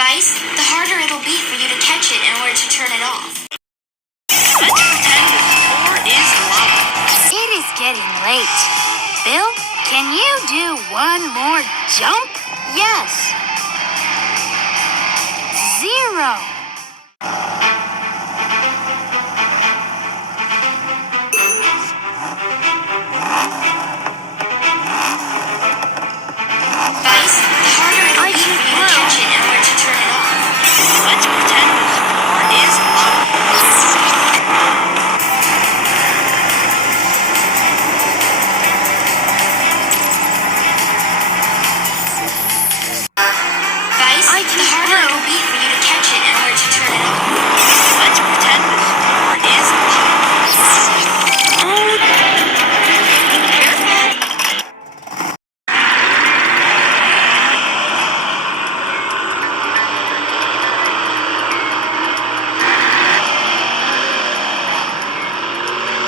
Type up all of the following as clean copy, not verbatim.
Vice, the harder it'll be for you to catch it in order to turn it off. Let's pretend the floor is lava. It is getting late. Bill, can you do one more jump? Yes. 0. Vice, the harder it'll be for you to catch it in order to turn it off. Let's pretend the floor is lava. Vice, the harder it'll be for you to catch it in order to turn it off. Let's pretend the floor is lava.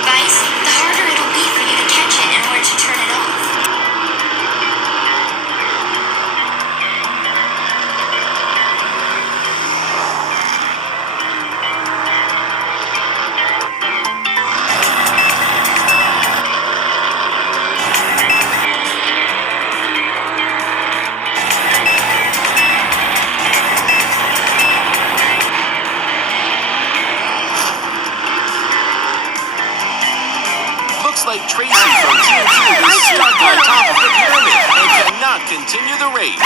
Vice, the harder it'll be for you to catch it in order to turn it off. Looks like Tracy from Team Cube is stuck on top of the pyramid and cannot continue the race.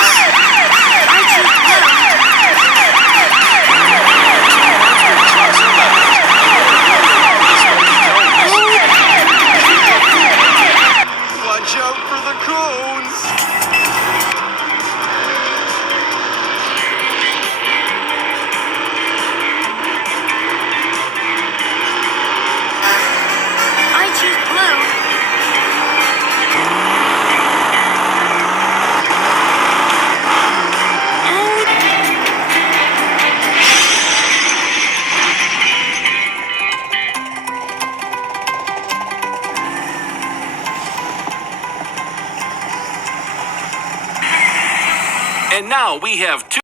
Watch out for the cones! I choose blue. And now we have two.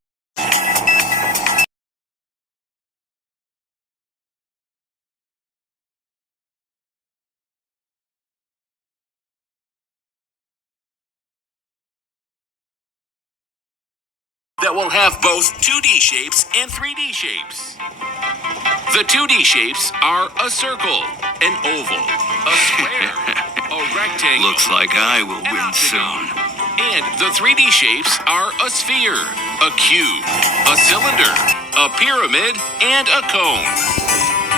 That will have both 2D shapes and 3D shapes. The 2D shapes are a circle, an oval, a square, a rectangle. Looks like I will an win octagon. soon. And the 3D shapes are a sphere, a cube, a cylinder, a pyramid, and a cone.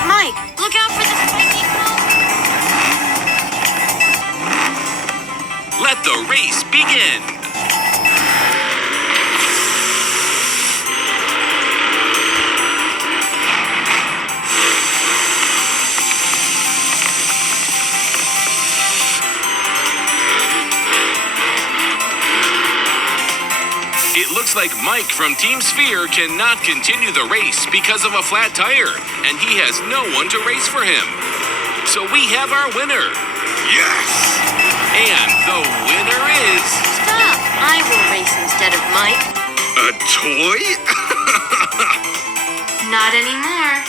Mike, look out for the spiky cone. Let the race begin. It looks like Mike from Team Sphere cannot continue the race because of a flat tire, and he has no one to race for him. So we have our winner. Yes! And the winner is... Stop. I will race instead of Mike. A toy? Not anymore.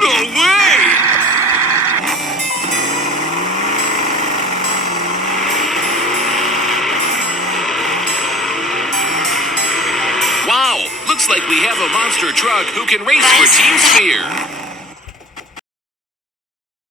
No way! Wow, looks like we have a monster truck who can race for Team Sphere.